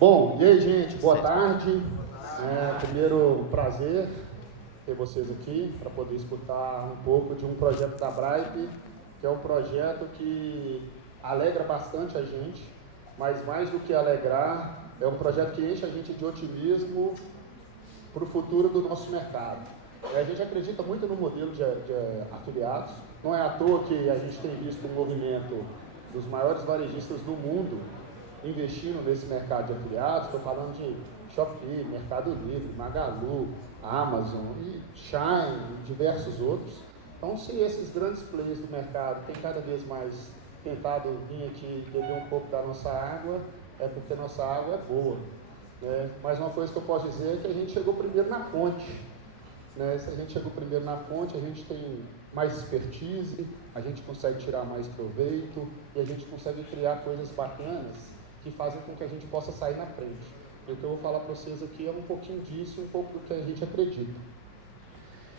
Bom, e aí, gente, boa tarde. Primeiro, prazer ter vocês aqui para poder escutar um pouco de um projeto da Bripe, que é um projeto que alegra bastante a gente, mas mais do que alegrar, é um projeto que enche a gente de otimismo para o futuro do nosso mercado. A gente acredita muito no modelo de afiliados, não é à toa que a gente tem visto um movimento dos maiores varejistas do mundo investindo nesse mercado de afiliados. Estou falando de Shopee, Mercado Livre, Magalu, Amazon e Shine e diversos outros. Então, se esses grandes players do mercado têm cada vez mais tentado vir aqui beber um pouco da nossa água, é porque a nossa água é boa. Mas uma coisa que eu posso dizer é que a gente chegou primeiro na fonte. Se a gente chegou primeiro na fonte, a gente tem mais expertise, a gente consegue tirar mais proveito e a gente consegue criar coisas bacanas que fazem com que a gente possa sair na frente. E o que eu vou falar para vocês aqui é um pouquinho disso, um pouco do que a gente acredita.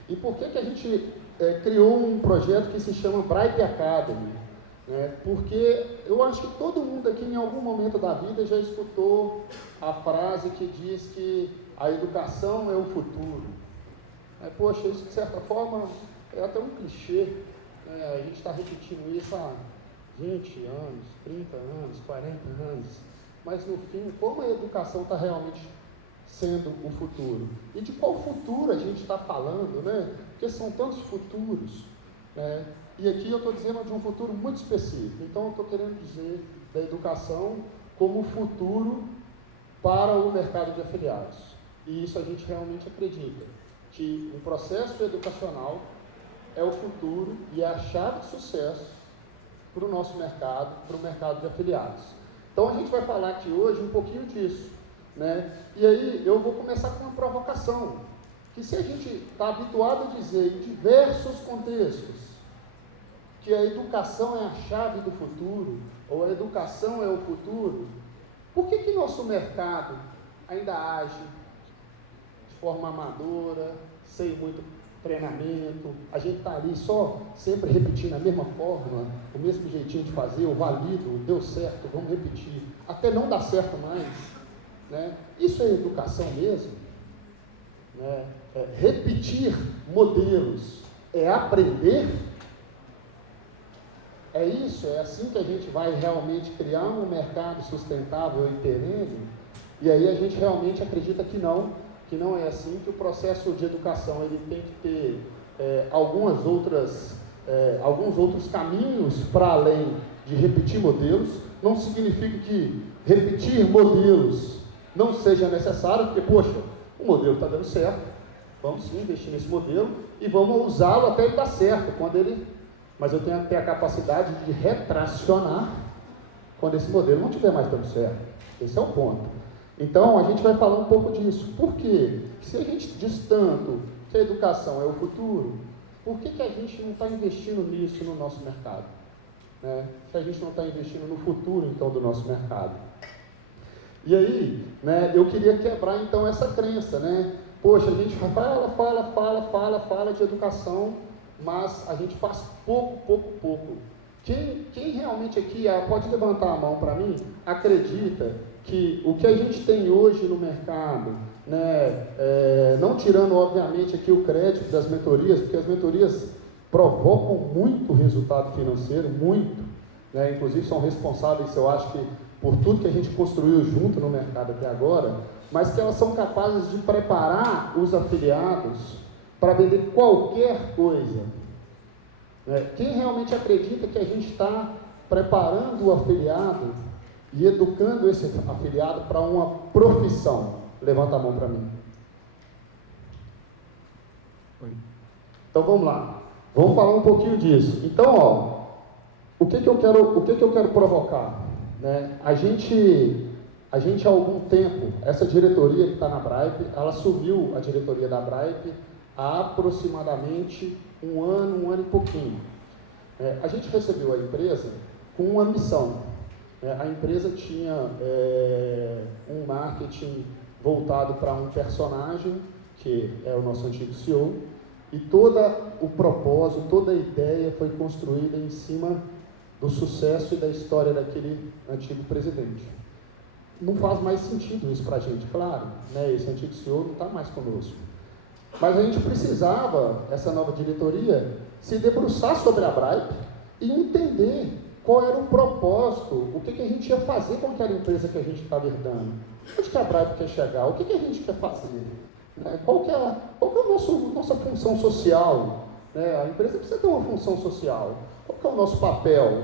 E por que a gente criou um projeto que se chama Bripe Academy? Porque eu acho que todo mundo aqui em algum momento da vida já escutou a frase que diz que a educação é o futuro. Poxa, isso de certa forma é até um clichê, a gente está repetindo isso há 20 anos, 30 anos, 40 anos, mas no fim, como a educação está realmente sendo o futuro? E de qual futuro a gente está falando, Porque são tantos futuros, E aqui eu estou dizendo de um futuro muito específico. Então eu estou querendo dizer da educação como futuro para o mercado de afiliados. E isso a gente realmente acredita, que o processo educacional é o futuro e é a chave de sucesso para o nosso mercado, para o mercado de afiliados. Então a gente vai falar aqui hoje um pouquinho disso, E aí eu vou começar com uma provocação, que se a gente está habituado a dizer em diversos contextos que a educação é a chave do futuro, ou a educação é o futuro, por que nosso mercado ainda age de forma amadora, sem muito treinamento? A gente está ali só sempre repetindo a mesma fórmula, o mesmo jeitinho de fazer, o valido, deu certo, vamos repetir, até não dar certo mais, Isso é educação mesmo? Repetir modelos é aprender? É isso? É assim que a gente vai realmente criar um mercado sustentável e perene? E aí a gente realmente acredita que não é assim, que o processo de educação ele tem que ter alguns outros caminhos para além de repetir modelos. Não significa que repetir modelos não seja necessário, porque, poxa, o modelo está dando certo, vamos sim investir nesse modelo e vamos usá-lo até ele dar certo, mas eu tenho que ter a capacidade de retracionar quando esse modelo não estiver mais dando certo. Esse é o ponto. Então, a gente vai falar um pouco disso. Por quê? Se a gente diz tanto que a educação é o futuro, por que a gente não está investindo nisso no nosso mercado? Se a gente não está investindo no futuro, então, do nosso mercado. E aí, eu queria quebrar, então, essa crença, Poxa, a gente fala de educação, mas a gente faz pouco. Quem realmente aqui, pode levantar a mão para mim, acredita que o que a gente tem hoje no mercado, não tirando obviamente aqui o crédito das mentorias, porque as mentorias provocam muito resultado financeiro, muito, inclusive são responsáveis, eu acho que, por tudo que a gente construiu junto no mercado até agora, mas que elas são capazes de preparar os afiliados para vender qualquer coisa. Quem realmente acredita que a gente está preparando o afiliado e educando esse afiliado para uma profissão? Levanta a mão para mim. Então vamos lá. Vamos falar um pouquinho disso. Então, o que eu quero provocar? A gente há algum tempo, essa diretoria que está na Bripe, ela assumiu a diretoria da Bripe há aproximadamente um ano e pouquinho. A gente recebeu a empresa com uma missão. A empresa tinha um marketing voltado para um personagem, que é o nosso antigo CEO, e todo o propósito, toda a ideia foi construída em cima do sucesso e da história daquele antigo presidente. não faz mais sentido isso para a gente, claro, né? Esse antigo CEO não está mais conosco. Mas a gente precisava, essa nova diretoria, se debruçar sobre a Braip e entender qual era o propósito, o que a gente ia fazer com aquela empresa que a gente estava herdando. Onde que a Braip quer chegar? O que a gente quer fazer? Né? Qual que é a nossa função social? Né? A empresa precisa ter uma função social. Qual que é o nosso papel?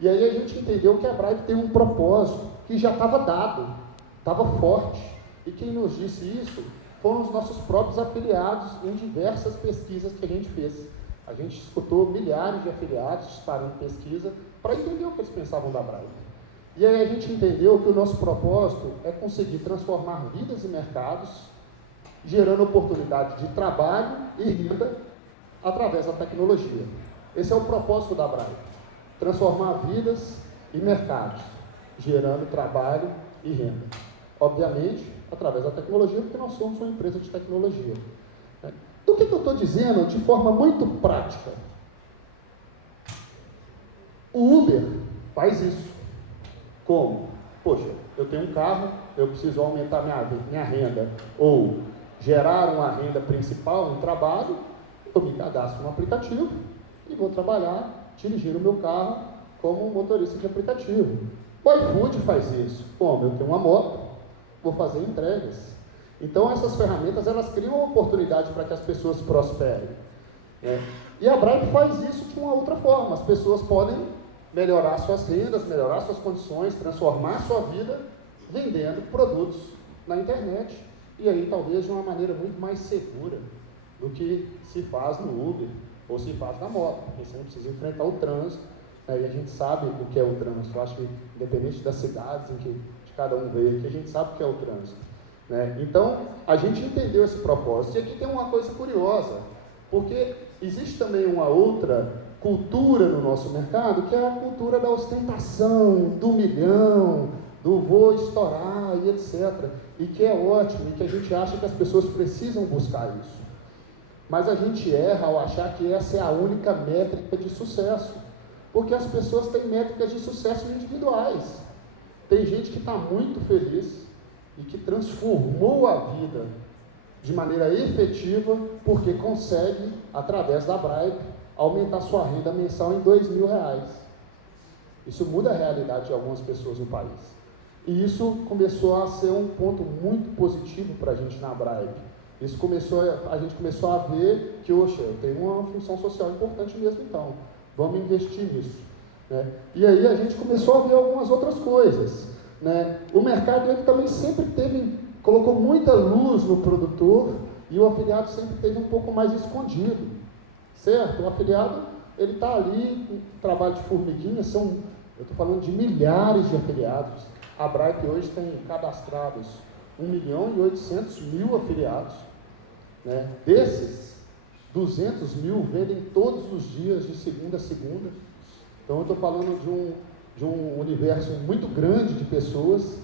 E aí a gente entendeu que a Braip tem um propósito que já estava dado, estava forte. E quem nos disse isso foram os nossos próprios afiliados em diversas pesquisas que a gente fez. A gente escutou milhares de afiliados disparando pesquisa para entender o que eles pensavam da Braip. E aí a gente entendeu que o nosso propósito é conseguir transformar vidas e mercados, gerando oportunidade de trabalho e renda através da tecnologia. Esse é o propósito da Braip. Transformar vidas e mercados, gerando trabalho e renda. Obviamente, através da tecnologia, porque nós somos uma empresa de tecnologia. Do que eu estou dizendo de forma muito prática? O Uber faz isso. Como? Poxa, eu tenho um carro, eu preciso aumentar minha renda, ou gerar uma renda principal, um trabalho, eu me cadastro no aplicativo e vou trabalhar dirigindo o meu carro como motorista de aplicativo. O iFood faz isso. Como? Eu tenho uma moto, vou fazer entregas. Então, essas ferramentas, elas criam uma oportunidade para que as pessoas prosperem. Né? E a Braip faz isso de uma outra forma. As pessoas podem melhorar suas rendas, melhorar suas condições, transformar sua vida vendendo produtos na internet. E aí, talvez, de uma maneira muito mais segura do que se faz no Uber ou se faz na moto. Porque você não precisa enfrentar o trânsito. Né? E a gente sabe o que é o trânsito. Eu acho que, independente das cidades em que de cada um veio aqui, a gente sabe o que é o trânsito. Né? Então, a gente entendeu esse propósito. E aqui tem uma coisa curiosa, porque existe também uma outra cultura no nosso mercado, que é a cultura da ostentação, do milhão, do vou estourar e etc. E que é ótimo, e que a gente acha que as pessoas precisam buscar isso. Mas a gente erra ao achar que essa é a única métrica de sucesso, porque as pessoas têm métricas de sucesso individuais. Tem gente que está muito feliz e que transformou a vida de maneira efetiva porque consegue, através da Braip, aumentar sua renda mensal em R$2.000. Isso muda a realidade de algumas pessoas no país. E isso começou a ser um ponto muito positivo para a gente na Braip. A gente começou a ver que, oxa, eu tenho uma função social importante mesmo então, vamos investir nisso. Né? E aí a gente começou a ver algumas outras coisas. Né? O mercado ele também sempre colocou muita luz no produtor e o afiliado sempre teve um pouco mais escondido, certo? O afiliado ele está ali com trabalho de formiguinha, eu estou falando de milhares de afiliados. A Braip hoje tem cadastrados 1.800.000 afiliados, né? Desses 200.000 vendem todos os dias de segunda a segunda. Então eu estou falando de um universo muito grande de pessoas,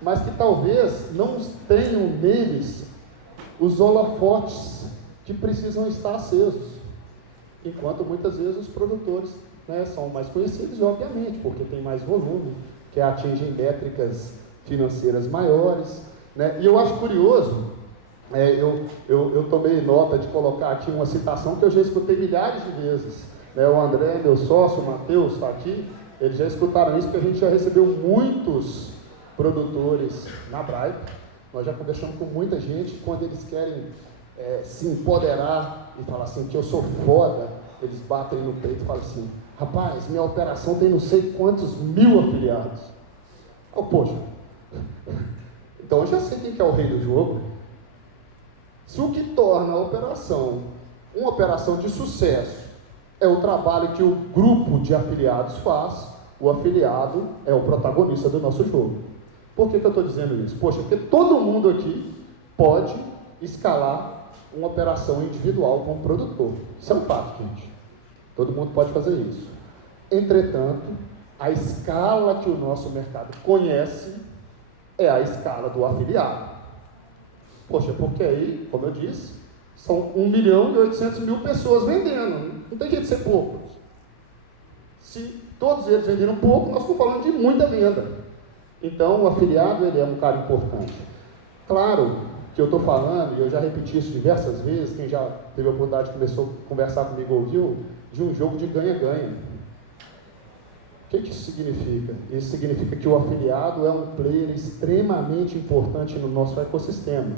mas que talvez não tenham neles os holofotes que precisam estar acesos, enquanto muitas vezes os produtores, né, são mais conhecidos, obviamente, porque tem mais volume, que atingem métricas financeiras maiores. Né? E eu acho curioso, eu tomei nota de colocar aqui uma citação que eu já escutei milhares de vezes. Né? O André, meu sócio, o Matheus, está aqui. Eles já escutaram isso, porque a gente já recebeu muitos produtores na Braip. Nós já conversamos com muita gente, quando eles querem se empoderar e falar assim, que eu sou foda, eles batem no peito e falam assim, rapaz, minha operação tem não sei quantos mil afiliados. Poxa, então eu já sei quem que é o rei do jogo. Se o que torna a operação uma operação de sucesso é o trabalho que o grupo de afiliados faz, o afiliado é o protagonista do nosso jogo. Por que eu estou dizendo isso? Poxa, porque todo mundo aqui pode escalar uma operação individual como produtor. Isso é um fato, gente. Todo mundo pode fazer isso. Entretanto, a escala que o nosso mercado conhece é a escala do afiliado. Poxa, porque aí, como eu disse, são 1.800.000 pessoas vendendo. Não tem jeito de ser pouco. Se todos eles venderam pouco, nós estamos falando de muita venda. Então, o afiliado, ele é um cara importante. Claro que eu estou falando, e eu já repeti isso diversas vezes, quem já teve a oportunidade de começou a conversar comigo ouviu, de um jogo de ganha-ganha. O que isso significa? Isso significa que o afiliado é um player extremamente importante no nosso ecossistema.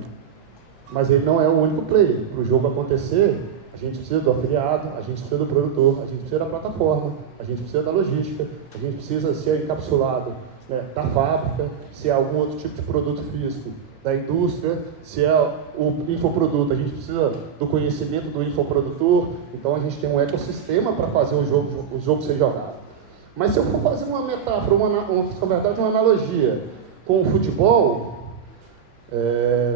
Mas ele não é o único player. Para o jogo acontecer, a gente precisa do afiliado, a gente precisa do produtor, a gente precisa da plataforma, a gente precisa da logística, a gente precisa ser encapsulado, né, da fábrica, se é algum outro tipo de produto físico, da indústria, se é o infoproduto, a gente precisa do conhecimento do infoprodutor. Então a gente tem um ecossistema para fazer o jogo ser jogado. Mas se eu for fazer uma metáfora, na verdade uma analogia com o futebol,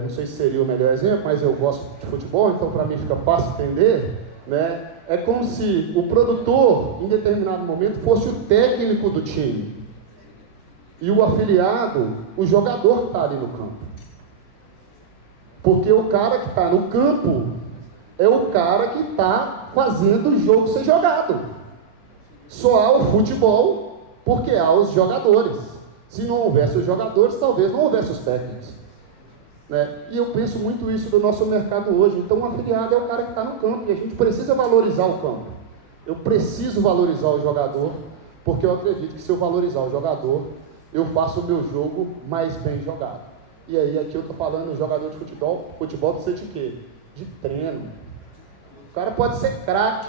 não sei se seria o melhor exemplo, mas eu gosto de futebol, então para mim fica fácil entender, né? É como se o produtor, em determinado momento, fosse o técnico do time e o afiliado, o jogador que está ali no campo. Porque o cara que está no campo é o cara que está fazendo o jogo ser jogado. Só há o futebol porque há os jogadores. Se não houvesse os jogadores, talvez não houvesse os técnicos. Né? E eu penso muito isso do nosso mercado hoje. Então o afiliado é o cara que está no campo e a gente precisa valorizar o campo. Eu preciso valorizar o jogador, porque eu acredito que se eu valorizar o jogador, eu faço o meu jogo mais bem jogado. E aí aqui eu estou falando, jogador de futebol precisa de quê? De treino. O cara pode ser craque,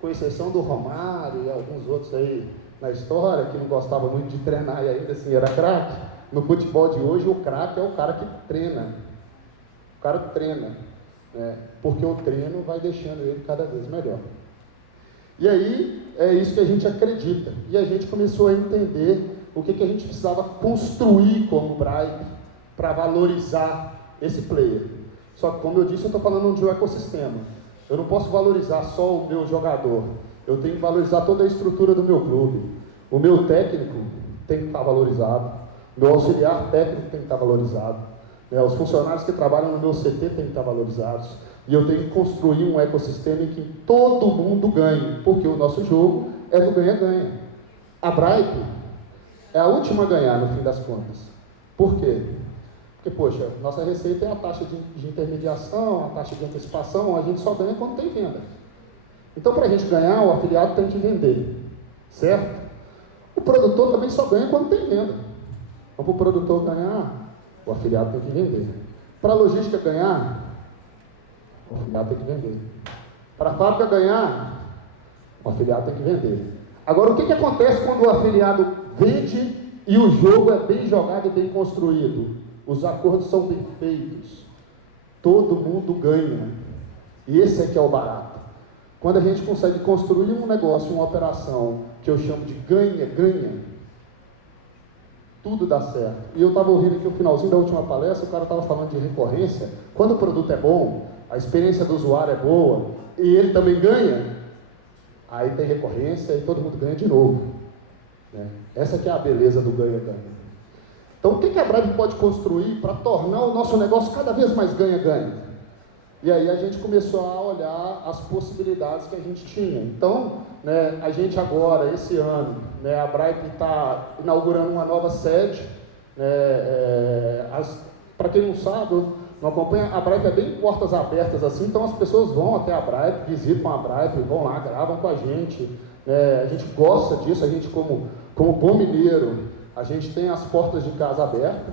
com exceção do Romário e alguns outros aí na história, que não gostava muito de treinar e ainda assim era craque. No futebol de hoje, o craque é o cara que treina. O cara treina, né? Porque o treino vai deixando ele cada vez melhor. E aí, é isso que a gente acredita. E a gente começou a entender o que a gente precisava construir como Bripe para valorizar esse player. Só que, como eu disse, eu estou falando de um ecossistema. Eu não posso valorizar só o meu jogador. Eu tenho que valorizar toda a estrutura do meu clube. O meu técnico tem que estar valorizado. Meu auxiliar técnico tem que estar valorizado. Os funcionários que trabalham no meu CT têm que estar valorizados. E eu tenho que construir um ecossistema em que todo mundo ganhe, porque o nosso jogo é do ganha-ganha. A Bripe é a última a ganhar, no fim das contas. Por quê? Porque, poxa, nossa receita é a taxa de intermediação, a taxa de antecipação, a gente só ganha quando tem venda. Então, para a gente ganhar, o afiliado tem que vender, certo? O produtor também só ganha quando tem venda. Então, para o produtor ganhar, o afiliado tem que vender. Para a logística ganhar, o afiliado tem que vender. Para a fábrica ganhar, o afiliado tem que vender. Agora, o que acontece quando o afiliado vende e o jogo é bem jogado e bem construído? Os acordos são bem feitos. Todo mundo ganha. E esse é que é o barato. Quando a gente consegue construir um negócio, uma operação, que eu chamo de ganha-ganha, tudo dá certo. E eu estava ouvindo aqui o finalzinho da última palestra, o cara estava falando de recorrência. Quando o produto é bom, a experiência do usuário é boa, e ele também ganha, aí tem recorrência e todo mundo ganha de novo. Né? Essa que é a beleza do ganha-ganha. Então, o que a Bripe pode construir para tornar o nosso negócio cada vez mais ganha-ganha? E aí a gente começou a olhar as possibilidades que a gente tinha. Então, né, a gente agora, esse ano, né, a Bripe está inaugurando uma nova sede. Para quem não sabe, não acompanha, a Bripe é bem portas abertas assim, então as pessoas vão até a Bripe, visitam a Bripe, vão lá, gravam com a gente. A gente gosta disso, a gente como bom mineiro, a gente tem as portas de casa abertas,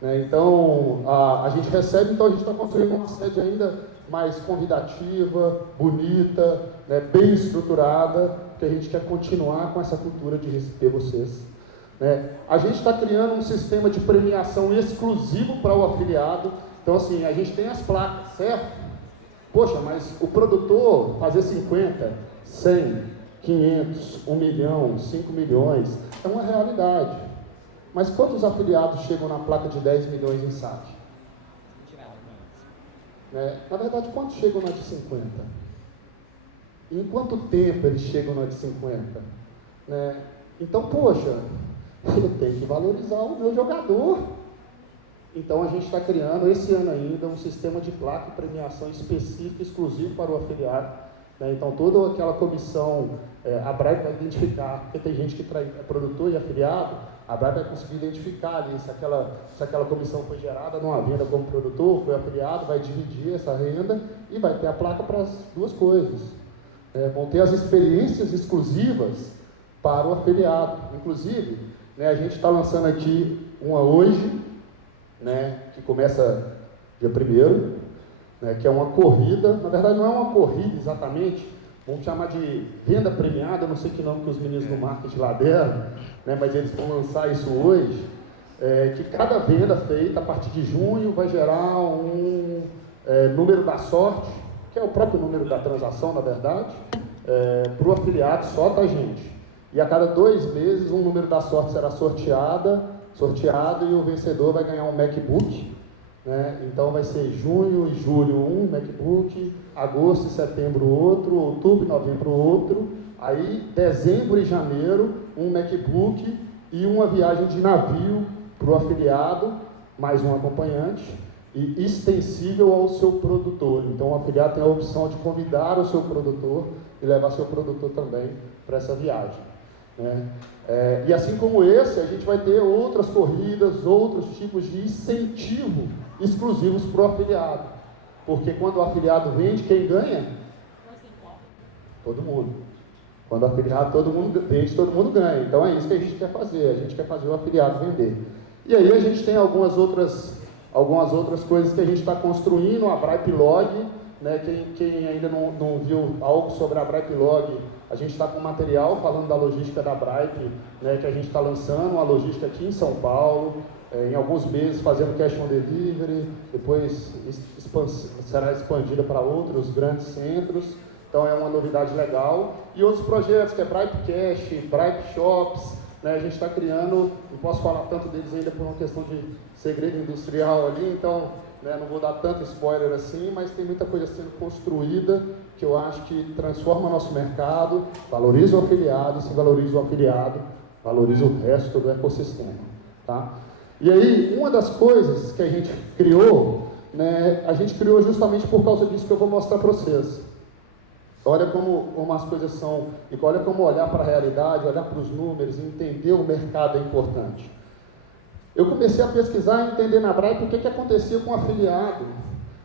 né? Então a gente recebe, então a gente está construindo uma sede ainda mais convidativa, bonita, né? Bem estruturada, porque a gente quer continuar com essa cultura de receber vocês. Né? A gente está criando um sistema de premiação exclusivo para o afiliado, então assim, a gente tem as placas, certo? Poxa, mas o produtor fazer 50, 100, 500, 1 milhão, 5 milhões, é uma realidade. Mas quantos afiliados chegam na placa de 10 milhões em SAT? Na verdade, quantos chegam na de 50? E em quanto tempo eles chegam na de 50? Então, poxa, eu tenho que valorizar o meu jogador. Então, a gente está criando, esse ano ainda, um sistema de placa e premiação específico, exclusivo para o afiliado. Então, toda aquela comissão, a Bripe vai identificar, porque tem gente que é produtor e afiliado, A Bripe vai conseguir identificar ali se aquela comissão foi gerada numa venda como produtor, foi afiliado, vai dividir essa renda e vai ter a placa para as duas coisas. Vão ter as experiências exclusivas para o afiliado. Inclusive, né, a gente está lançando aqui uma hoje, né, que começa dia 1º, né, que é uma corrida. Na verdade, não é uma corrida exatamente, vamos chamar de venda premiada, eu não sei que nome que os meninos do marketing lá deram, né, mas eles vão lançar isso hoje, que cada venda feita a partir de junho vai gerar um número da sorte, que é o próprio número da transação, na verdade, para o afiliado só da gente. E a cada 2 meses um número da sorte será sorteado e o vencedor vai ganhar um MacBook, né? Então vai ser junho e julho um MacBook, agosto e setembro outro, outubro e novembro outro, aí dezembro e janeiro um MacBook e uma viagem de navio para o afiliado, mais um acompanhante, e extensível ao seu produtor. Então o afiliado tem a opção de convidar o seu produtor e levar seu produtor também para essa viagem, né? E assim como esse, a gente vai ter outras corridas, outros tipos de incentivo exclusivos para o afiliado. Porque quando o afiliado vende, quem ganha? Todo mundo. Quando o afiliado todo mundo vende, todo mundo ganha. Então é isso que a gente quer fazer. A gente quer fazer o afiliado vender. E aí a gente tem algumas outras coisas que a gente está construindo, a Bripe Log, né? Quem ainda não viu algo sobre a Bripe Log, a gente está com material falando da logística da Bripe, né, que a gente está lançando, uma logística aqui em São Paulo, em alguns meses fazendo cash on delivery, depois será expandida para outros grandes centros, então é uma novidade legal. E outros projetos, que é Bripe Cash, Bripe Shops, né, a gente está criando, não posso falar tanto deles ainda por uma questão de segredo industrial ali, então não vou dar tanto spoiler assim, mas tem muita coisa sendo construída que eu acho que transforma o nosso mercado, valoriza o afiliado, e se valoriza o afiliado, valoriza o resto do ecossistema, tá? E aí, uma das coisas que a gente criou, né, a gente criou justamente por causa disso que eu vou mostrar para vocês. Olha como as coisas são, e olha como olhar para a realidade, olhar para os números, entender o mercado é importante. Eu comecei a pesquisar e entender na Bripe o que acontecia com o afiliado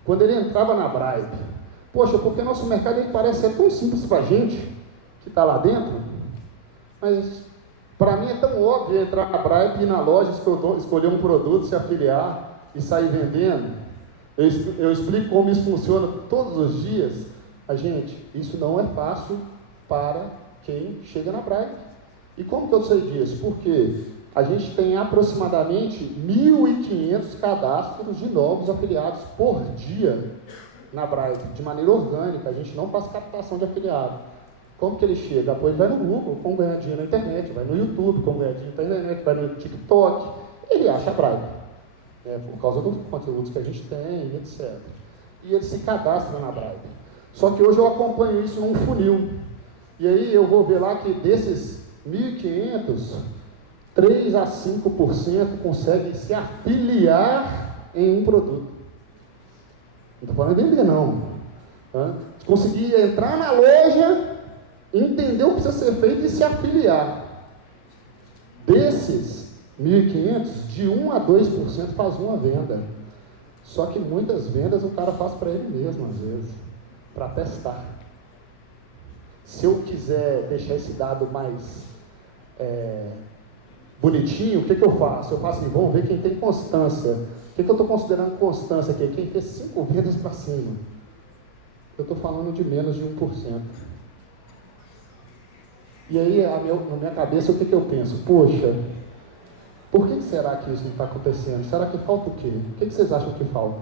quando ele entrava na Bripe. Poxa, porque nosso mercado ele parece ser tão simples para a gente que está lá dentro, mas para mim é tão óbvio entrar na Bripe e ir na loja, escolher um produto, se afiliar e sair vendendo. Eu explico como isso funciona todos os dias. Mas, gente, isso não é fácil para quem chega na Bripe. E como que eu sei disso? Porque a gente tem aproximadamente 1.500 cadastros de novos afiliados por dia na Bripe, de maneira orgânica. A gente não faz captação de afiliado. Como que ele chega? Depois ele vai no Google, como ganhar dinheiro na internet, vai no YouTube, como ganhar dinheiro na internet, vai no TikTok, ele acha a Bripe, por causa dos conteúdos que a gente tem, etc. E ele se cadastra na Bripe. Só que hoje eu acompanho isso num funil. E aí eu vou ver lá que desses 1.500, 3 a 5% conseguem se afiliar em um produto. Não estou falando de vender, não. Conseguir entrar na loja, entender o que precisa ser feito e se afiliar. Desses 1.500, de 1 a 2% faz uma venda. Só que muitas vendas o cara faz para ele mesmo, às vezes, para testar. Se eu quiser deixar esse dado mais bonitinho, o que eu faço? Eu faço assim, vamos ver quem tem constância. O que eu estou considerando constância aqui? Quem fez 5 vendas para cima. Eu estou falando de menos de 1%. E aí, na minha cabeça, o que eu penso? Poxa, por que será que isso não está acontecendo? Será que falta o quê? O que vocês acham que falta?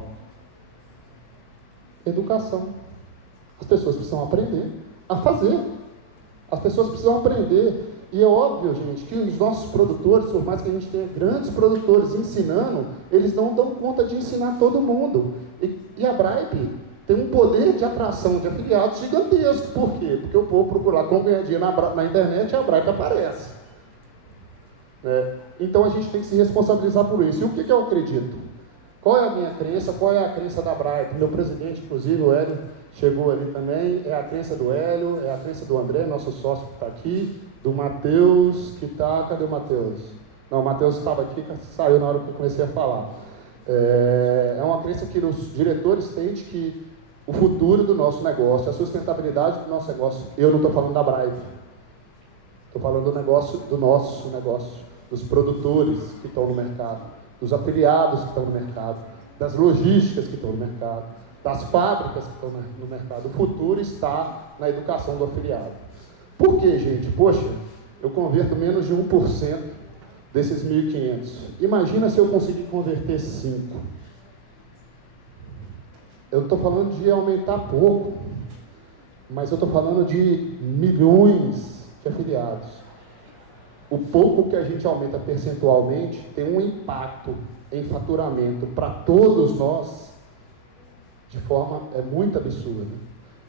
Educação. As pessoas precisam aprender a fazer. As pessoas precisam aprender. E é óbvio, gente, que os nossos produtores, por mais que a gente tenha grandes produtores ensinando, eles não dão conta de ensinar todo mundo. E a Bripe tem um poder de atração de afiliados gigantesco. Por quê? Porque o povo procura lá como ganhar dinheiro na internet e a Bripe aparece. Então a gente tem que se responsabilizar por isso. E o que eu acredito? Qual é a minha crença? Qual é a crença da Bripe? Meu presidente, inclusive, o Hélio, chegou ali também. É a crença do Hélio, é a crença do André, nosso sócio que está aqui, do Matheus, que está... Cadê o Matheus? Não, o Matheus estava aqui, saiu na hora que eu comecei a falar. É uma crença que os diretores têm de que o futuro do nosso negócio, a sustentabilidade do nosso negócio, eu não estou falando da Bright, estou falando do nosso negócio, dos produtores que estão no mercado, dos afiliados que estão no mercado, das logísticas que estão no mercado, das fábricas que estão no mercado. O futuro está na educação do afiliado. Por quê, gente? Poxa, eu converto menos de 1% desses 1.500. Imagina se eu conseguir converter 5%. Eu estou falando de aumentar pouco, mas eu estou falando de milhões de afiliados. O pouco que a gente aumenta percentualmente tem um impacto em faturamento para todos nós de forma muito absurda,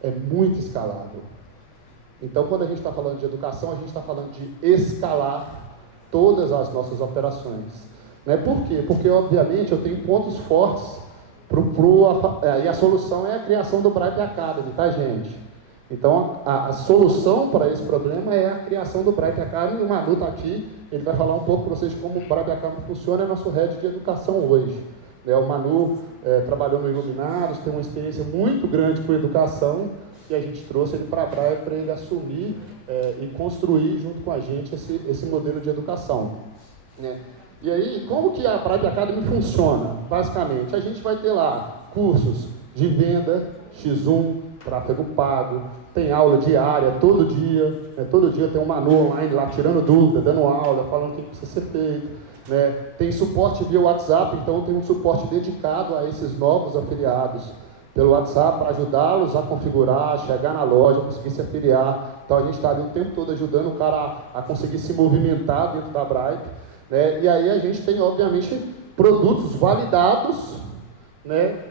é muito escalável. Então, quando a gente está falando de educação, a gente está falando de escalar todas as nossas operações. Né? Por quê? Porque, obviamente, eu tenho pontos fortes e a solução é a criação do Bright Academy, tá, gente? Então, a solução para esse problema é a criação do Bright Academy. O Manu está aqui, ele vai falar um pouco para vocês de como o Bright Academy funciona, é nosso head de educação hoje. O Manu trabalhou no Iluminados, tem uma experiência muito grande com educação, e a gente trouxe ele para a Bright para ele assumir e construir junto com a gente esse modelo de educação. Né? E aí, como que a Bright Academy funciona? Basicamente, a gente vai ter lá cursos de venda, X1, tráfego pago, tem aula diária, todo dia, né? Todo dia tem um Manu online lá tirando dúvida, dando aula, falando o que precisa ser feito, né? Tem suporte via WhatsApp, então tem um suporte dedicado a esses novos afiliados pelo WhatsApp para ajudá-los a configurar, chegar na loja, conseguir se afiliar. Então a gente está ali o tempo todo ajudando o cara a conseguir se movimentar dentro da Bright, né? E aí a gente tem, obviamente, produtos validados, né,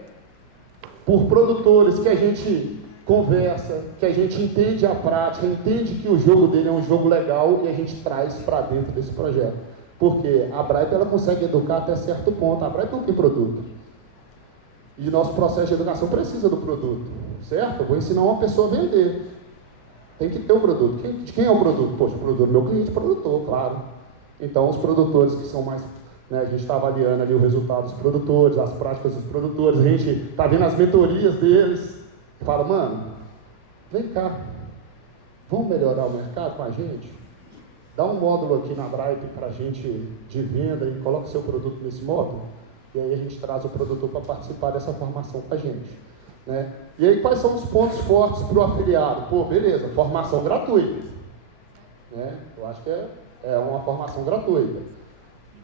por produtores que a gente conversa, que a gente entende a prática, entende que o jogo dele é um jogo legal e a gente traz para dentro desse projeto. Porque a Bright ela consegue educar até certo ponto, a Bright não tem produto. E nosso processo de educação precisa do produto, certo? Eu vou ensinar uma pessoa a vender. Tem que ter o produto. De quem é o produto? Poxa, o produtor, meu cliente produtor, claro. Então, os produtores que são mais... Né, a gente está avaliando ali o resultado dos produtores, as práticas dos produtores, a gente está vendo as mentorias deles. Fala, mano, vem cá, vamos melhorar o mercado com a gente? Dá um módulo aqui na Bright para a gente de venda e coloca o seu produto nesse módulo. E aí a gente traz o produtor para participar dessa formação com a gente. Né? E aí quais são os pontos fortes para o afiliado? Pô, beleza, formação gratuita. Né? Eu acho que é uma formação gratuita.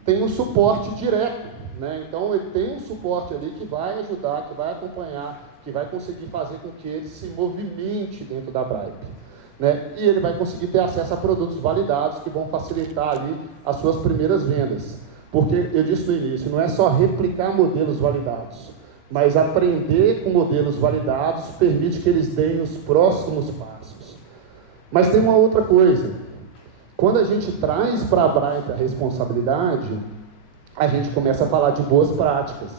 Tem um suporte direto. Né? Então ele tem um suporte ali que vai ajudar, que vai acompanhar, que vai conseguir fazer com que ele se movimente dentro da Bright. Né? E ele vai conseguir ter acesso a produtos validados que vão facilitar ali as suas primeiras vendas. Porque, eu disse no início, não é só replicar modelos validados, mas aprender com modelos validados permite que eles deem os próximos passos. Mas tem uma outra coisa. Quando a gente traz para a Bright a responsabilidade, a gente começa a falar de boas práticas.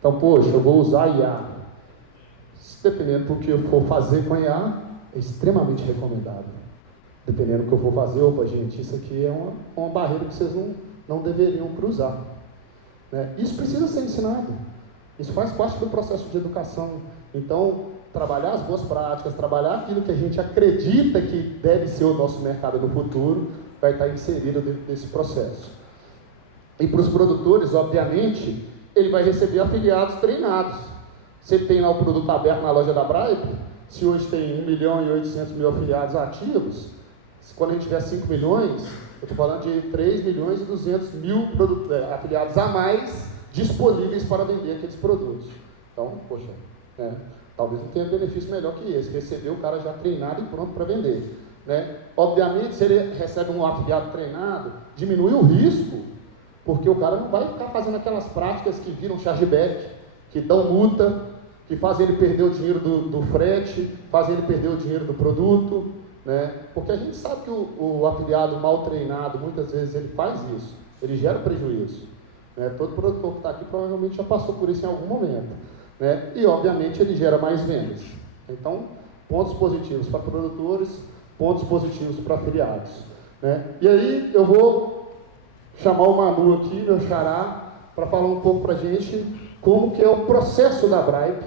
Então, poxa, eu vou usar IA. Dependendo do que eu for fazer com a IA, é extremamente recomendado. Dependendo do que eu for fazer, opa, gente, isso aqui é uma barreira que vocês não deveriam cruzar. Né? Isso precisa ser ensinado. Isso faz parte do processo de educação. Então, trabalhar as boas práticas, trabalhar aquilo que a gente acredita que deve ser o nosso mercado no futuro, vai estar inserido dentro desse processo. E para os produtores, obviamente, ele vai receber afiliados treinados. Você tem lá o produto aberto na loja da Bright, se hoje tem 1.800.000 afiliados ativos, quando a gente tiver 5 milhões, eu estou falando de 3.200.000 afiliados a mais disponíveis para vender aqueles produtos. Então, poxa, né, talvez não tenha benefício melhor que esse, receber o cara já treinado e pronto para vender. Né? Obviamente, se ele recebe um afiliado treinado, diminui o risco, porque o cara não vai ficar fazendo aquelas práticas que viram chargeback, que dão multa, que fazem ele perder o dinheiro do frete, fazem ele perder o dinheiro do produto, né? Porque a gente sabe que o afiliado mal treinado, muitas vezes ele faz isso, ele gera prejuízo. Né? Todo produtor que está aqui provavelmente já passou por isso em algum momento. Né? E, obviamente, ele gera mais vendas. Então, pontos positivos para produtores, pontos positivos para afiliados. Né? E aí, eu vou chamar o Manu aqui, meu xará, para falar um pouco para a gente como que é o processo da Bripe.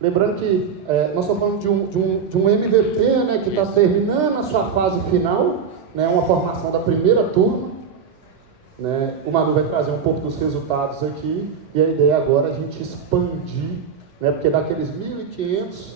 Lembrando que nós estamos falando de um MVP, né, que está terminando a sua fase final, né, uma formação da primeira turma. Né? O Manu vai trazer um pouco dos resultados aqui, e a ideia agora é a gente expandir, né, porque daqueles 1.500,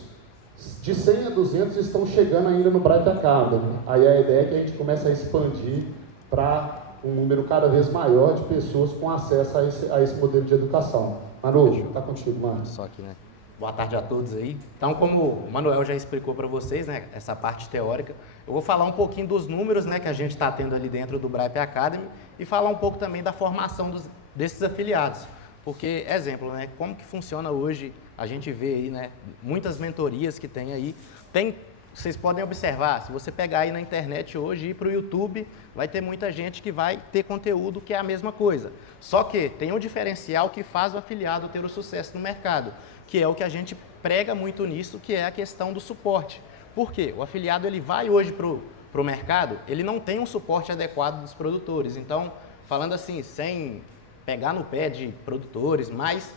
de 100 a 200 estão chegando ainda no Bripe Academy. Aí a ideia é que a gente comece a expandir para um número cada vez maior de pessoas com acesso a esse modelo de educação. Manu, está contigo, mano. Só aqui, né? Boa tarde a todos aí. Então, como o Manuel já explicou para vocês, né, essa parte teórica, eu vou falar um pouquinho dos números, né, que a gente está tendo ali dentro do Bripe Academy e falar um pouco também da formação desses afiliados. Porque, exemplo, né, como que funciona hoje, a gente vê aí, né, muitas mentorias que tem aí. Vocês podem observar, se você pegar aí na internet hoje e ir para o YouTube, vai ter muita gente que vai ter conteúdo que é a mesma coisa. Só que tem um diferencial que faz o afiliado ter o sucesso no mercado, que é o que a gente prega muito nisso, que é a questão do suporte. Por quê? O afiliado ele vai hoje para o mercado, ele não tem um suporte adequado dos produtores. Então, falando assim, sem pegar no pé de produtores, mas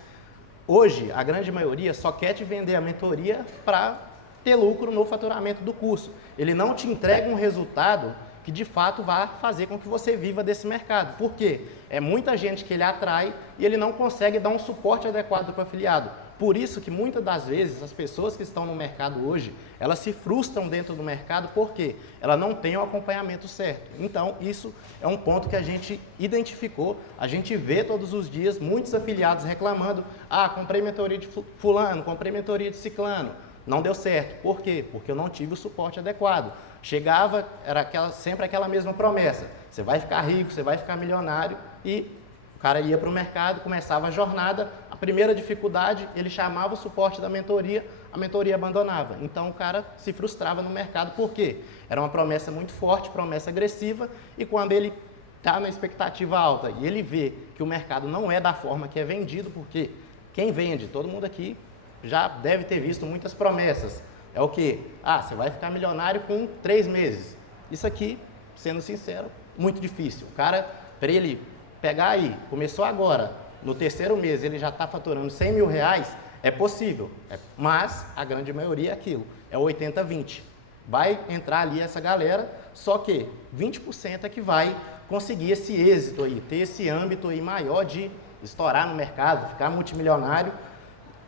hoje a grande maioria só quer te vender a mentoria para ter lucro no faturamento do curso. Ele não te entrega um resultado que de fato vai fazer com que você viva desse mercado. Por quê? É muita gente que ele atrai e ele não consegue dar um suporte adequado para o afiliado. Por isso que muitas das vezes as pessoas que estão no mercado hoje, elas se frustram dentro do mercado porque ela não tem o acompanhamento certo. Então, isso é um ponto que a gente identificou, a gente vê todos os dias muitos afiliados reclamando: ah, comprei mentoria de fulano, comprei mentoria de ciclano, não deu certo. Por quê? Porque eu não tive o suporte adequado. Chegava, era sempre aquela mesma promessa: você vai ficar rico, você vai ficar milionário, e o cara ia para o mercado, começava a jornada, a primeira dificuldade, ele chamava o suporte da mentoria, a mentoria abandonava. Então o cara se frustrava no mercado, por quê? Era uma promessa muito forte, promessa agressiva, e quando ele está na expectativa alta e ele vê que o mercado não é da forma que é vendido, porque quem vende, todo mundo aqui já deve ter visto muitas promessas. É o quê? Ah, você vai ficar milionário com 3 meses. Isso aqui, sendo sincero, muito difícil. O cara, para ele pegar aí, começou agora, no 3º mês ele já está faturando 100 mil reais, é possível. Mas a grande maioria é aquilo, é 80-20. Vai entrar ali essa galera, só que 20% é que vai conseguir esse êxito aí, ter esse âmbito aí maior de estourar no mercado, ficar multimilionário.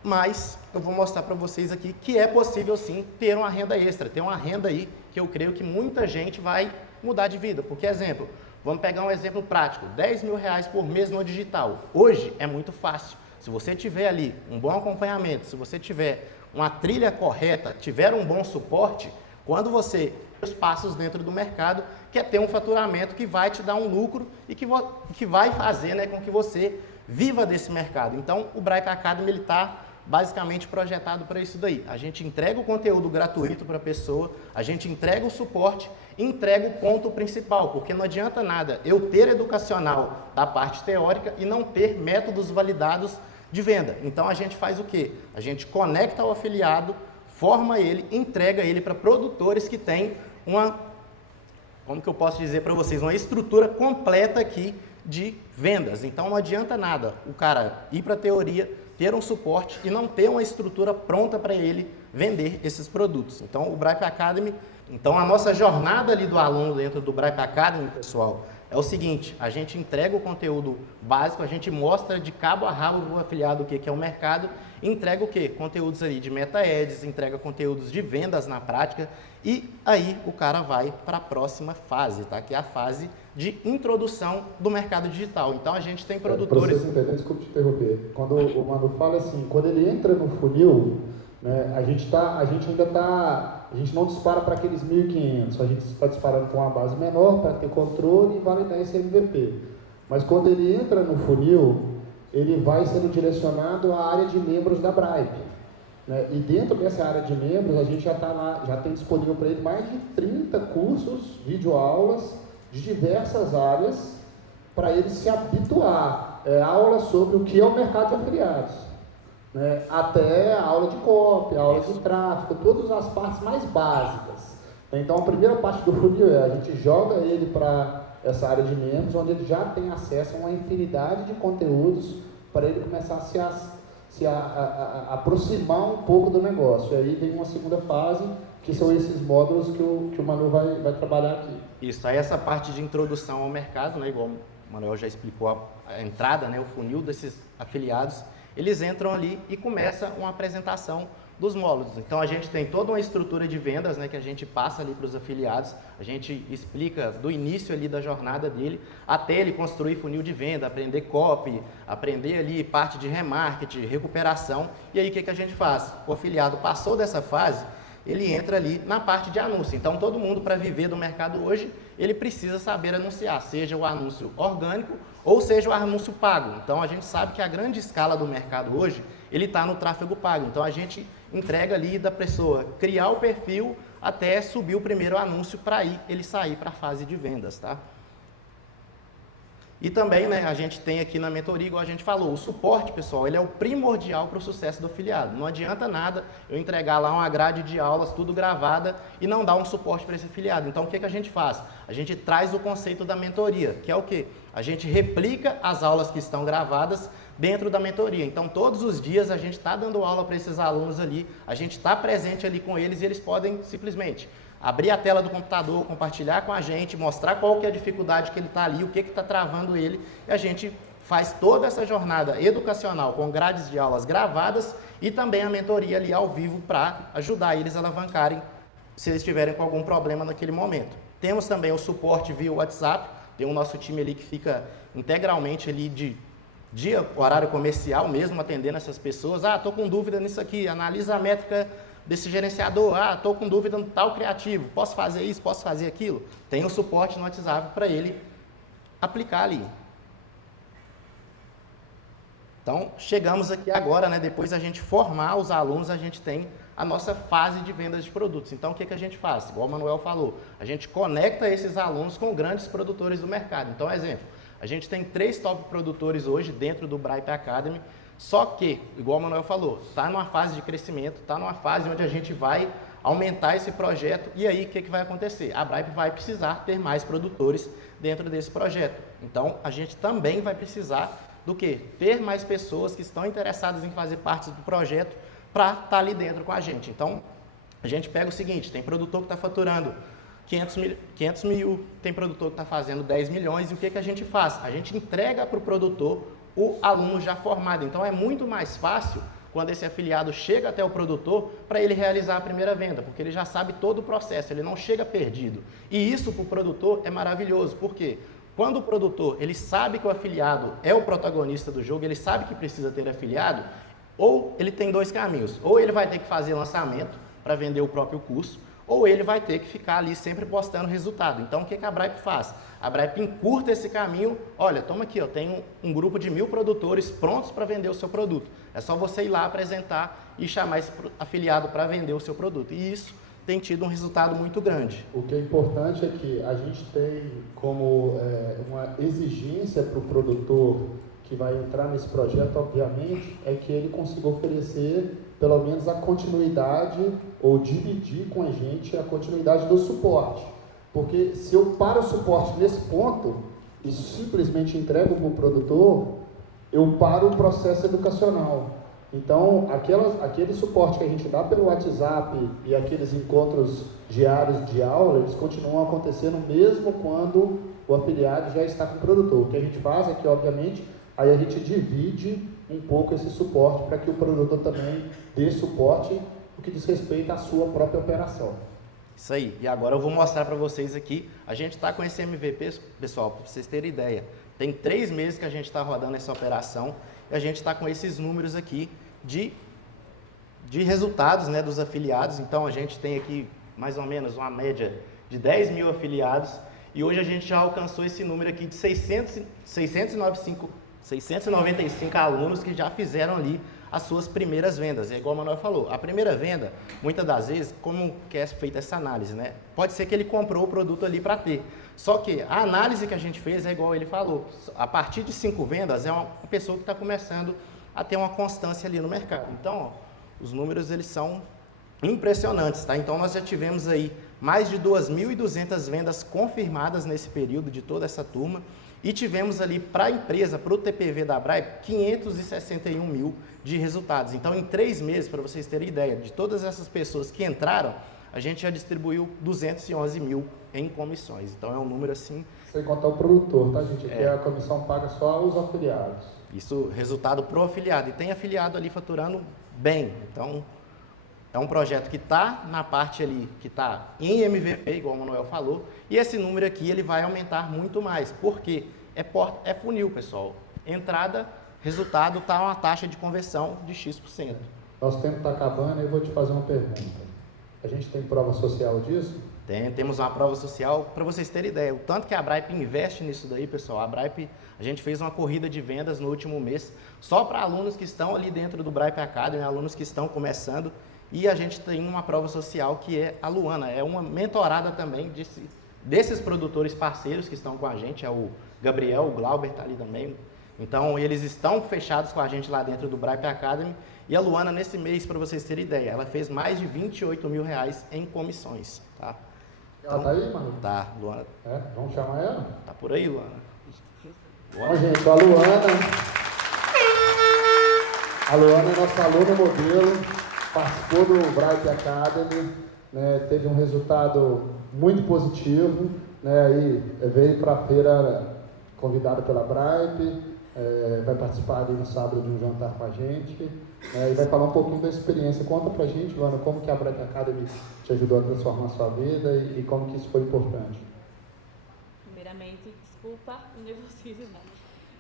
Mas eu vou mostrar para vocês aqui que é possível sim ter uma renda extra, ter uma renda aí que eu creio que muita gente vai mudar de vida. Porque, exemplo, vamos pegar um exemplo prático, 10 mil reais por mês no digital. Hoje é muito fácil. Se você tiver ali um bom acompanhamento, se você tiver uma trilha correta, tiver um bom suporte, quando você os passos dentro do mercado, quer ter um faturamento que vai te dar um lucro e que vai fazer, né, com que você viva desse mercado. Então, o Bripe Academy está basicamente projetado para isso daí. A gente entrega o conteúdo gratuito para a pessoa, a gente entrega o suporte, entrega o ponto principal, porque não adianta nada eu ter educacional da parte teórica e não ter métodos validados de venda. Então, a gente faz o quê? A gente conecta o afiliado, forma ele, entrega ele para produtores que têm uma, como que eu posso dizer para vocês, uma estrutura completa aqui de vendas. Então não adianta nada o cara ir para a teoria, ter um suporte e não ter uma estrutura pronta para ele vender esses produtos. Então o Bripe Academy, então a nossa jornada ali do aluno dentro do Bripe Academy, pessoal, é o seguinte: a gente entrega o conteúdo básico, a gente mostra de cabo a rabo para o afiliado o que é o mercado, entrega o quê? Conteúdos ali de meta-ads, entrega conteúdos de vendas na prática, e aí o cara vai para a próxima fase, tá? Que é a fase de introdução do mercado digital. Então a gente tem produtores... Para vocês entenderem, desculpe te interromper, quando o Manu fala assim, quando ele entra no funil, né, a gente não dispara para aqueles 1.500, a gente está disparando com uma base menor para ter controle e validar esse MVP. Mas quando ele entra no funil, ele vai sendo direcionado à área de membros da Bripe. Né? E dentro dessa área de membros, a gente já tem disponível para ele mais de 30 cursos, videoaulas de diversas áreas, para ele se habituar. Aulas sobre o que é o mercado de afiliados. Né? Até a aula de copy, a aula de tráfego, todas as partes mais básicas. Então a primeira parte do funil a gente joga ele para essa área de membros, onde ele já tem acesso a uma infinidade de conteúdos para ele começar a aproximar um pouco do negócio. E aí vem uma segunda fase, que são esses módulos que o Manu vai trabalhar aqui. Isso, aí essa parte de introdução ao mercado, né, igual o Manuel já explicou a entrada, né, o funil desses afiliados, eles entram ali e começa uma apresentação dos módulos. Então a gente tem toda uma estrutura de vendas, né, que a gente passa ali para os afiliados, a gente explica do início ali da jornada dele até ele construir funil de venda, aprender copy, aprender ali parte de remarketing, recuperação. E aí o que a gente faz? O afiliado passou dessa fase, ele entra ali na parte de anúncio. Então todo mundo, para viver do mercado hoje, ele precisa saber anunciar, seja o anúncio orgânico ou seja o anúncio pago. Então a gente sabe que a grande escala do mercado hoje, ele está no tráfego pago. Então a gente entrega ali da pessoa criar o perfil até subir o primeiro anúncio para ele sair para a fase de vendas, tá? E também, né, a gente tem aqui na mentoria, igual a gente falou, o suporte, pessoal, ele é o primordial para o sucesso do afiliado. Não adianta nada eu entregar lá uma grade de aulas, tudo gravada, e não dar um suporte para esse afiliado. Então, o que a gente faz? A gente traz o conceito da mentoria, que é o quê? A gente replica as aulas que estão gravadas dentro da mentoria. Então, todos os dias a gente está dando aula para esses alunos ali, a gente está presente ali com eles e eles podem simplesmente abrir a tela do computador, compartilhar com a gente, mostrar qual que é a dificuldade que ele está ali, o que está travando ele, e a gente faz toda essa jornada educacional com grades de aulas gravadas e também a mentoria ali ao vivo para ajudar eles a alavancarem se eles tiverem com algum problema naquele momento. Temos também o suporte via WhatsApp, tem o nosso time ali que fica integralmente ali de dia, horário comercial mesmo, atendendo essas pessoas. Ah, estou com dúvida nisso aqui, analisa a métrica desse gerenciador, ah, estou com dúvida no tal criativo, posso fazer isso, posso fazer aquilo? Tem o suporte no WhatsApp para ele aplicar ali. Então, chegamos aqui agora, né, depois a gente formar os alunos, a gente tem a nossa fase de vendas de produtos. Então, o que a gente faz? Igual o Manuel falou, a gente conecta esses alunos com grandes produtores do mercado. Então, exemplo, a gente tem 3 top produtores hoje dentro do Bripe Academy, só que, igual o Manuel falou, está numa fase de crescimento, está numa fase onde a gente vai aumentar esse projeto e aí o que vai acontecer? A Bripe vai precisar ter mais produtores dentro desse projeto. Então, a gente também vai precisar do quê? Ter mais pessoas que estão interessadas em fazer parte do projeto para estar ali dentro com a gente. Então, a gente pega o seguinte, tem produtor que está faturando 500 mil, tem produtor que está fazendo 10 milhões, e o que a gente faz? A gente entrega para o produtor o aluno já formado. Então, é muito mais fácil quando esse afiliado chega até o produtor para ele realizar a primeira venda, porque ele já sabe todo o processo, ele não chega perdido. E isso para o produtor é maravilhoso, por quê? Quando o produtor ele sabe que o afiliado é o protagonista do jogo, ele sabe que precisa ter afiliado, ou ele tem 2 caminhos, ou ele vai ter que fazer lançamento para vender o próprio curso, ou ele vai ter que ficar ali sempre postando resultado. Então, o que a Bripe faz? A Bripe encurta esse caminho. Olha, toma aqui, ó, tem um grupo de 1000 produtores prontos para vender o seu produto. É só você ir lá apresentar e chamar esse afiliado para vender o seu produto. E isso tem tido um resultado muito grande. O que é importante é que a gente tem como uma exigência para o produtor que vai entrar nesse projeto, obviamente, é que ele consiga oferecer pelo menos a continuidade ou dividir com a gente a continuidade do suporte. Porque se eu paro o suporte nesse ponto e simplesmente entrego para o produtor, eu paro o processo educacional. Então, aquele suporte que a gente dá pelo WhatsApp e aqueles encontros diários de aula, eles continuam acontecendo mesmo quando o afiliado já está com o produtor. O que a gente faz é que, obviamente, aí a gente divide um pouco esse suporte para que o produtor também dê suporte no que diz respeito à sua própria operação. Isso aí. E agora eu vou mostrar para vocês aqui. A gente está com esse MVP, pessoal, para vocês terem ideia. Tem 3 meses que a gente está rodando essa operação e a gente está com esses números aqui de resultados, né, dos afiliados. Então, a gente tem aqui mais ou menos uma média de 10 mil afiliados e hoje a gente já alcançou esse número aqui de 695 alunos que já fizeram ali as suas primeiras vendas. É igual o Manuel falou, a primeira venda, muitas das vezes, como que é feita essa análise, né? Pode ser que ele comprou o produto ali para ter. Só que a análise que a gente fez é igual ele falou, a partir de 5 vendas é uma pessoa que está começando a ter uma constância ali no mercado. Então, ó, os números eles são impressionantes, tá? Então, nós já tivemos aí mais de 2.200 vendas confirmadas nesse período de toda essa turma e tivemos ali para a empresa, para o TPV da Braip, 561 mil de resultados. Então, em 3 meses, para vocês terem ideia, de todas essas pessoas que entraram, a gente já distribuiu 211 mil em comissões. Então, é um número assim... Sem contar o produtor, tá, gente? Aqui a comissão paga só aos afiliados. Isso, resultado pro afiliado. E tem afiliado ali faturando bem. Então, é um projeto que está na parte ali, que está em MVP, igual o Manuel falou, e esse número aqui ele vai aumentar muito mais. Por quê? É funil, pessoal. Entrada, resultado, está uma taxa de conversão de X%. Nosso tempo está acabando e eu vou te fazer uma pergunta. A gente tem prova social disso? Temos uma prova social, para vocês terem ideia, o tanto que a Braip investe nisso daí, pessoal. A Braip, a gente fez uma corrida de vendas no último mês, só para alunos que estão ali dentro do Braip Academy, alunos que estão começando, e a gente tem uma prova social que é a Luana, é uma mentorada também desses produtores parceiros que estão com a gente, é o Gabriel, o Glauber está ali também. Então, eles estão fechados com a gente lá dentro do Braip Academy, e a Luana, nesse mês, para vocês terem ideia, ela fez mais de 28 mil reais em comissões, tá? Ela tá aí, mano? Tá, Luana. Vamos chamar ela? Tá por aí, Luana. Bom, gente, a Luana é nossa aluna modelo, participou do Braip Academy, né, teve um resultado muito positivo, né, aí veio para a feira convidada pela Braip, vai participar ali no sábado de um jantar com a gente, e vai falar um pouquinho da experiência. Conta pra gente, Luana, como que a Braip Academy te ajudou a transformar a sua vida e como que isso foi importante. Primeiramente, desculpa o nervosismo, né?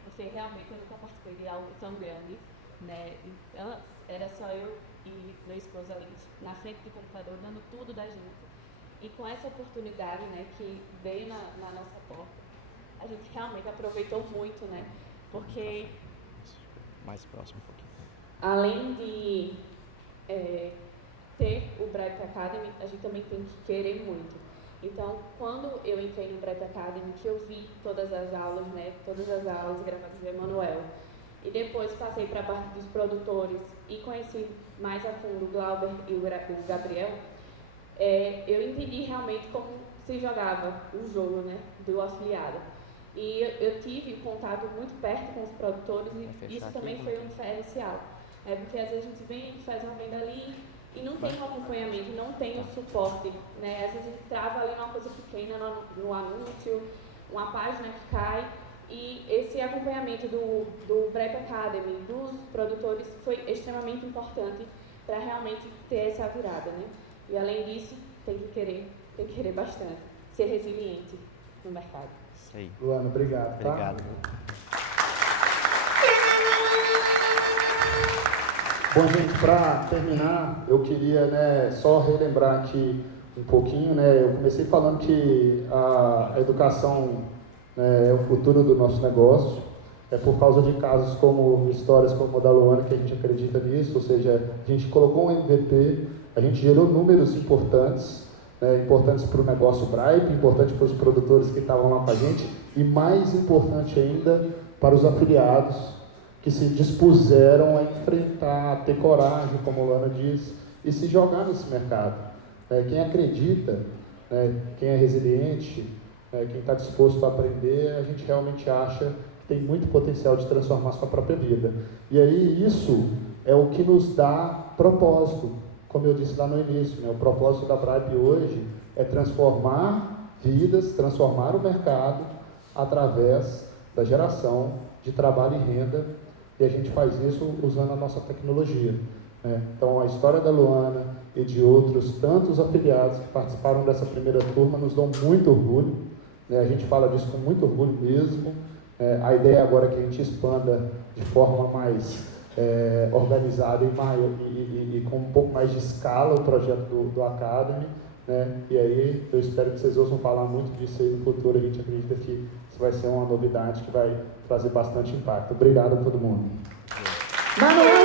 Porque realmente eu nunca participei de algo tão grande, né? Então, era só eu e meu esposo ali na frente do computador, dando tudo da gente. E com essa oportunidade, né, que veio na nossa porta, a gente realmente aproveitou muito, né? Porque mais próximo um pouquinho. Além de ter o Braip Academy, a gente também tem que querer muito. Então, quando eu entrei no Braip Academy, que eu vi todas as aulas, né, todas as aulas gravadas do Emanuel, e depois passei para a parte dos produtores e conheci mais a fundo o Glauber e o Gabriel, eu entendi realmente como se jogava o jogo, né, do afiliado. E eu tive contato muito perto com os produtores e isso também foi um diferencial. Porque às vezes a gente vem, faz uma venda ali e não tem um acompanhamento, não tem o suporte, né? Às vezes a gente trava ali numa coisa pequena no anúncio, uma página que cai, e esse acompanhamento do Braip Academy, dos produtores, foi extremamente importante para realmente ter essa virada, né? E além disso, tem que querer bastante, ser resiliente no mercado. Isso aí. Luana, obrigado. Obrigado. Tá? Bom, gente, para terminar, eu queria só relembrar aqui um pouquinho, eu comecei falando que a educação é o futuro do nosso negócio, é por causa de casos como, histórias como a da Luana, que a gente acredita nisso, ou seja, a gente colocou um MVP, a gente gerou números importantes, importantes para o negócio Braip, importantes para os produtores que estavam lá com a gente, e mais importante ainda para os afiliados, que se dispuseram a enfrentar, a ter coragem, como a Luana diz, e se jogar nesse mercado. Quem acredita, quem é resiliente, quem está disposto a aprender, a gente realmente acha que tem muito potencial de transformar sua própria vida. E aí isso é o que nos dá propósito, como eu disse lá no início, o propósito da Braip hoje é transformar vidas, transformar o mercado através da geração de trabalho e renda. E a gente faz isso usando a nossa tecnologia. Então, a história da Luana e de outros tantos afiliados que participaram dessa primeira turma nos dão muito orgulho. A gente fala disso com muito orgulho mesmo. A ideia agora é que a gente expanda de forma mais organizada e com um pouco mais de escala o projeto do Academy. E aí eu espero que vocês ouçam falar muito disso aí no futuro. A gente acredita que isso vai ser uma novidade que vai trazer bastante impacto. Obrigado a todo mundo. Manuel